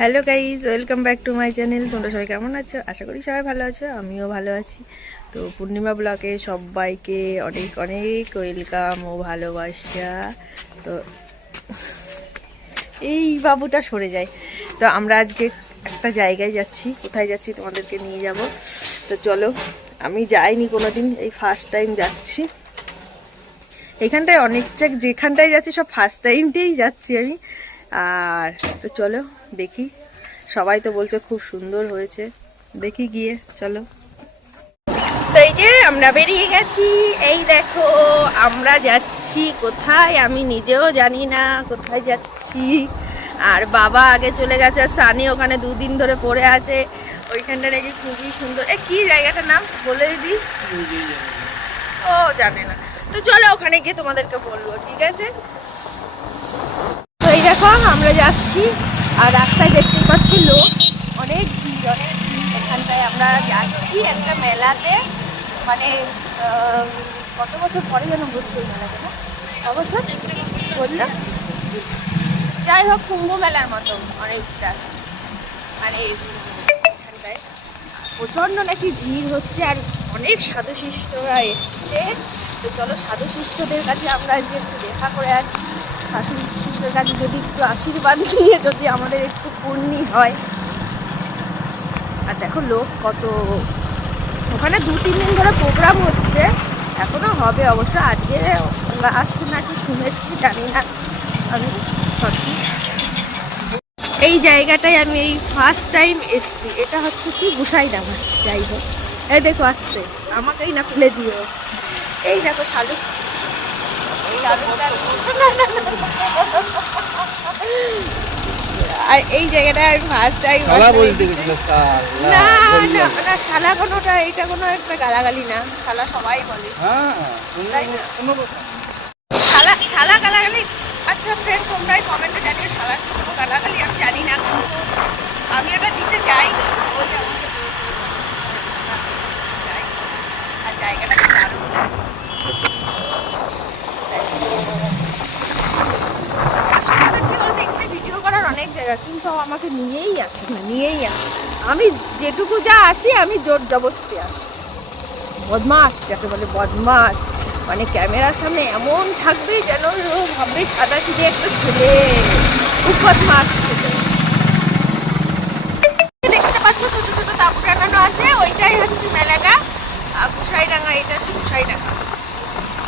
Hello guys, welcome back to my channel. তোমরা সবাই কেমন আছো? আশা করি সবাই ভালো আছো, আমিও ভালো আছি। তো পূর্ণিমা ব্লগে সবাইকে অনেক অনেক ওয়েলকাম ও ভালোবাসা। তো এই বাবুটা সরে যায়। তো আমরা আজকে একটা জায়গায় যাচ্ছি। কোথায় যাচ্ছি তোমাদেরকে নিয়ে যাব। তো চলো, আমি যাইনি কোনোদিন, এই ফার্স্ট টাইম যাচ্ছি। এখানটায় অনেক যেখানটায় যাচ্ছি সব ফার্স্ট টাইমটাই যাচ্ছি আমি। আর তো চলো দেখি, সবাই তো বলছে খুব সুন্দর হয়েছে, দেখি গিয়ে চলো। তো এই যে আমরা বেরিয়ে গেছি, এই দেখো আমরা যাচ্ছি কোথায় আমি নিজেও জানি না কোথায় যাচ্ছি। আর বাবা আগে চলে গেছে, সানি ওখানে দুদিন ধরে পড়ে আছে। ওইখানটা নাকি খুবই সুন্দর। কি জায়গাটার নাম বলে দিদি? ও জানে না। তো চলো ওখানে গিয়ে তোমাদেরকে বলবো, ঠিক আছে? তো এই দেখো আমরা যাচ্ছি, আর রাস্তায় দেখতে পাচ্ছি লোক, অনেক ভিড় অনেক ভিড়। এখানটায় আমরা যাচ্ছি একটা মেলাতে, মানে কত বছর পরে যেন ঘুরছে এই মেলাটা, না অবছর বললো। যাই হোক, কুম্ভ মেলার মতো অনেকটা, মানে এখানটায় প্রচণ্ড নাকি ভিড় হচ্ছে, আর অনেক সাধু শিষ্টরা এসছে। তো চলো সাধু শিষ্টদের কাছে আমরা আজকে একটু দেখা করে আসি। সাধু শিষ্টের কাছে যদি একটু আশীর্বাদ নিয়ে যদি আমাদের একটু পুণ্যি হয়। আর দেখো লোক কত, ওখানে 2-3 দিন ধরে প্রোগ্রাম হচ্ছে, এখনো হবে অবশ্য। আজকে লাস্ট নাকি শুনেছি, জানি না আমি সঠিক। এই জায়গাটায় আমি এই ফার্স্ট টাইম এসছি। এটা হচ্ছে কি গোসাইডাঙ্গা। যাই হোক, এই দেখো আসতে, আমাকেই না ফেলে দিও। এই দেখো শালু, আর এই জায়গাটা আমি ফার্স্ট টাইম। না না না, শালা কোনোটা, এটা কোনো একটা গালাগালি না। শালা সবাই বলে, শালা শালা গালাগালি। আচ্ছা ফ্রেন্ড, তোমরাই কমেন্টে জানিয়ে শালা কোনো গালাগালি আমি জানি না, কিন্তু আমি এটা দিতে চাইনি। ওই আমাকে যাই, আর জায়গাটা দারুণ লাগছে। আসলে কি বলতো, এখানে ভিডিও করার অনেক জায়গা, কিন্তু আমাকে নিয়েই আসে না, নিয়েই আসে। আমি যেটুকু যা আসি, আমি জোর জবরদস্তি আসি। বদমাস যাকে বলে, বদমাস মানে ক্যামেরার সামনে এমন থাকবে যেন ভাববে সাদা সিধে একটা ছেলে, খুব বদমাস ছেলে। দেখতে পাচ্ছ ছোট ছোট তাঁবু টানানো আছে, ওইটাই হচ্ছে মেলাটা। গোসাইডাঙ্গা, এটা হচ্ছে গোসাইডাঙ্গা,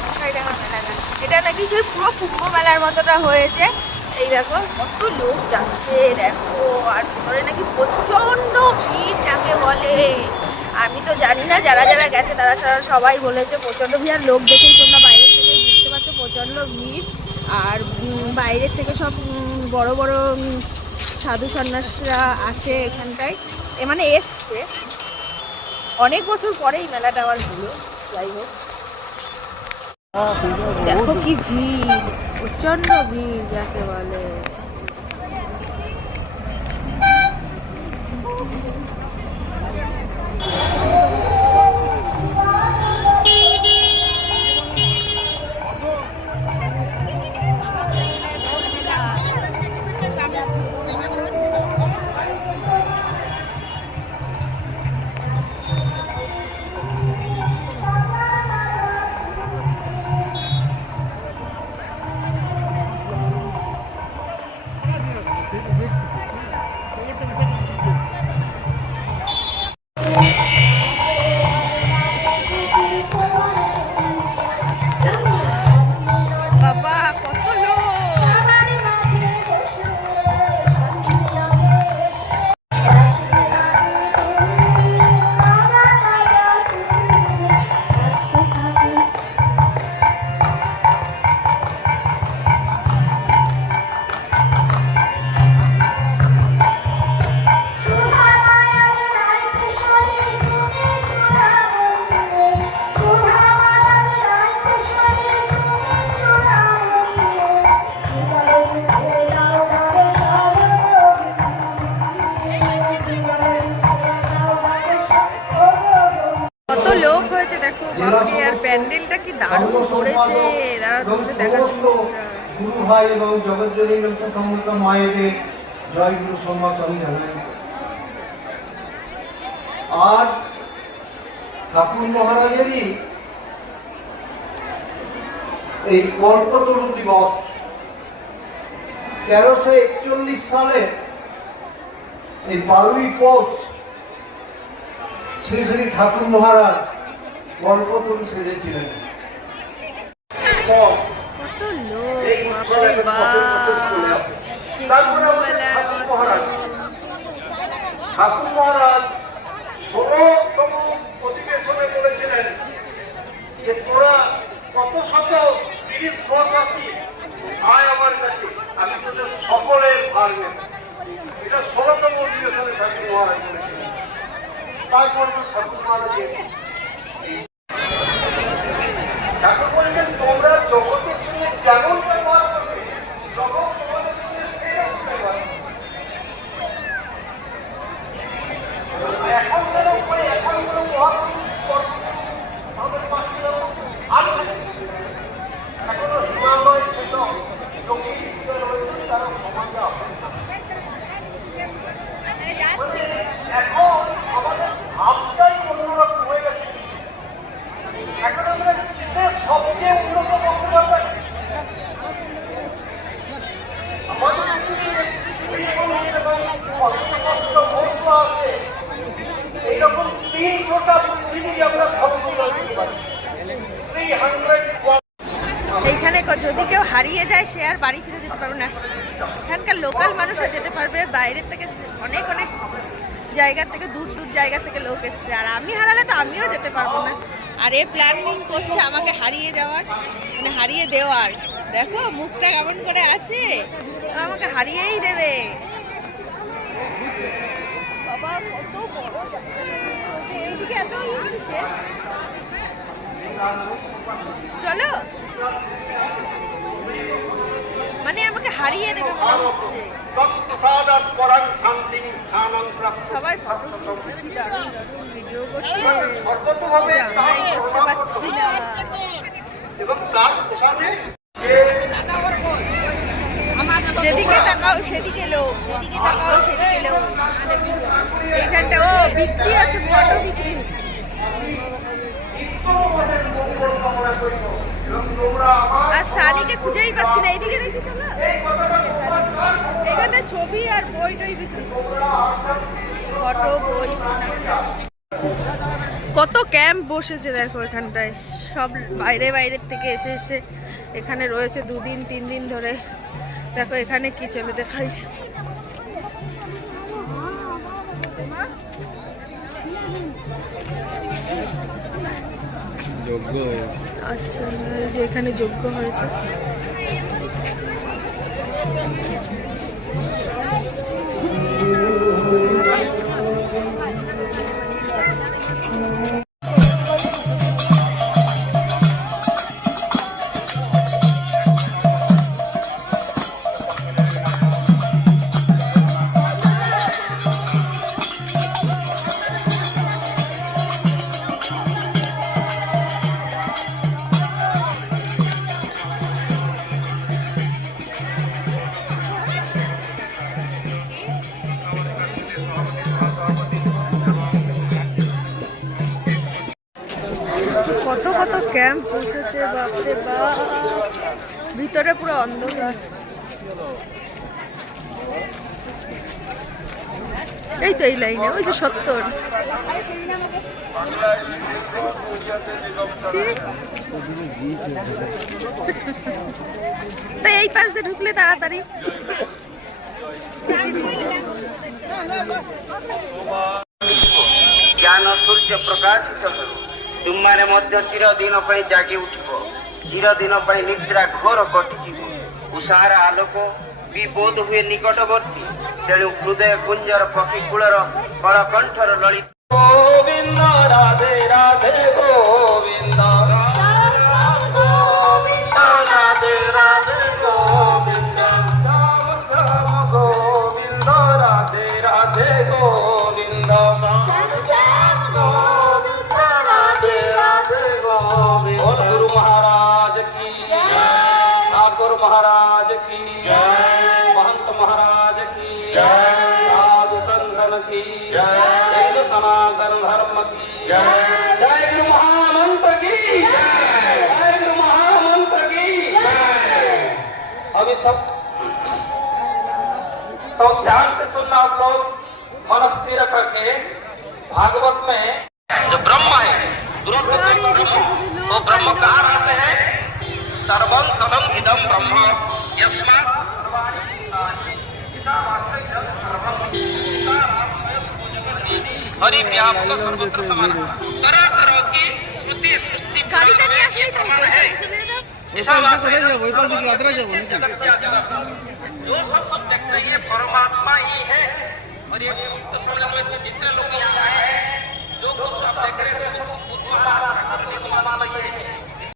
গোসাইডাঙ্গা মেলাটা। এটা নাকি সেই পুরো কুম্ভ মেলার মতোটা হয়েছে। এই দেখো কত লোক যাচ্ছে দেখো, আর ভিতরে নাকি প্রচন্ড ভিড় যাকে বলে। আমি তো জানি না, যারা যারা গেছে তারা সবাই বলেছে প্রচন্ড ভিড়। আর লোক দেখেই তোমরা বাইরের থেকে বুঝতে পারছো প্রচন্ড ভিড়। আর বাইরের থেকে সব বড় বড় সাধু সন্ন্যাসীরা আসে এখানটায়, মানে এসছে অনেক বছর পরেই মেলাটা আবার হলো। যাই হোক, দেখো কি ভিড়, প্রচন্ড ভিড় যাকে বলে। বাবা কত লোক! দেখো বাপরে, আর প্যান্ডেলটা কি দারুণ করেছে। দাঁড়া তোমাদের দেখাচ্ছি। গুরু ভাই এবং জগজ্জননী লক্ষ্মী মায়েদের জয় গুরু সম্মাস আমি জানাই। আজ ঠাকুর মহারাজেরই এই কল্পতরু দিবস। 1341 সালে এই 12ই পৌষ শ্রী শ্রী ঠাকুর মহারাজ কল্পতরু সেজেছিলেন। কত লোক, বাপরে বাপ, ঠাকুর মহারাজ 16তম অধিবেশনে বলেছিলেন যে তোরা কত শত তিরিশ সহবাসী আয় আমার কাছে, আমি তোদের সকলের ভার নেব। এটা 16তম অধিবেশনে ঠাকুর মহারাজ বলেছিলেন। তারপর ঠাকুর মহারাজের ঠাকুর বলেছেন তোমরা জগতের সঙ্গে যেমন ব্যবহার করবে জগৎ তোমাদের সঙ্গে সেরকম ব্যবহার করবে। এখন যেন করে এখন কোনো মহাপুরুষ আমাদের পাশে আছে, এখনো হিমালয় ছিল লোকে রয়েছে তারা সমাজে এখন আমাদের ভাবটাই অন্যরকম হয়ে গেছে। এখন আমরা কিসের সবচেয়ে উন্নত করতে পারবেন আমাদের আছে এইরকম 300টা পৃথিবী আমরা ধর্ম করতে পারি। 300 এইখানে যদি কেউ হারিয়ে যায় সে আর বাড়ি ফিরে যেতে পারবে না। এখানকার লোকাল মানুষরা যেতে পারবে, বাইরের থেকে অনেক অনেক জায়গার থেকে দূর দূর জায়গা থেকে লোক এসছে। আর আমি হারালে তো আমিও যেতে পারবো না। আর এ প্ল্যানিং করছে আমাকে হারিয়ে যাওয়ার, মানে হারিয়ে দেওয়ার। দেখো মুখটা কেমন করে আছে, আমাকে হারিয়েই দেবে। বাবা কত বড়, এইদিকে এত চলো, মানে আমাকে হারিয়ে দেবে মনে হচ্ছে। সবাই ফটো তুলছে, কি দারুণ দারুণ ভিডিও করছে, আমরাই করতে পারছি না। যেদিকে তাকাও সেদিকে লোক, যেদিকে তাকাও সেদিকে লোক। এইখানটা ও বিক্রি হচ্ছে, ফটো বিক্রি হচ্ছে। আর সারিকে খুঁজেই পাচ্ছি না, এইদিকে দেখি চলো। এখানে ছবি আর বই টই বিক্রি করছে, ফটো বই। কত ক্যাম্প বসেছে দেখো এখানটায়, সব বাইরে বাইরের থেকে এসে এসে এখানে রয়েছে 2 দিন 3 দিন ধরে। দেখো এখানে কি চলে দেখাই। আচ্ছা, যে এখানে যজ্ঞ হয়েছে। কত কত ক্যাম্প বসেছে, বাপরে বাপ। ভিতরে পুরো অন্ধকার। এই তো এই লাইনে, ওই যে 70। তাই এই পাশ দিয়ে ঢুকলে তাড়াতাড়ি। জ্ঞান সূর্য প্রকাশিত হল, ତୁମମାନେ ମଧ୍ୟ ଚିରଦିନ ପାଇଁ ଜାଗି ଉଠିବ, ଚିରଦିନ ପାଇଁ ନିଦ୍ରା ଘୋର କଟିଯିବ। ଉଷାର ଆଲୋକ ବି ବୋଧ ହୁଏ ନିକଟବର୍ତ୍ତୀ, ତେଣୁ ହୃଦୟ କୁଞ୍ଜର ପକ୍ଷୀ କୂଳର କଳକଣ୍ଠର ଲଳିତ। ଗୋବିନ୍ଦ ରାଧେ ରାଧେ ଗୋବିନ୍ଦ, ରାଧେ ରାଧେ ଗୋବିନ୍ଦ, ଶ୍ୟାମ ଶ୍ୟାମ ଗୋବିନ୍ଦ, ରାଧେ ରାଧେ ଗୋବିନ୍ଦ, गुरु महाराज की, ठाकुर महाराज की, महंत महाराज की। की हिंदू सनातन धर्म की जय हिंदू महामंत्र की जय हिंदू महामंत्र की अभी सब ध्यान से सुनना आप लोग, मन स्थिर करके। भागवत में जो ब्रह्म है वो ब्रह्म कहाँ रहते हैं? सर्वं खलम इदं ब्रह्म यस्मात् हरि व्याप्त सर्वत्र समान। तरह तरह की श्रुति सृष्टि प्रमाण है। ऐसा बात है जो सब कुछ देख रही है परमात्मा ही है। और ये मुक्त समझ में जितने लोग यहाँ आए हैं, जो कुछ आप देख रहे हैं सब कुछ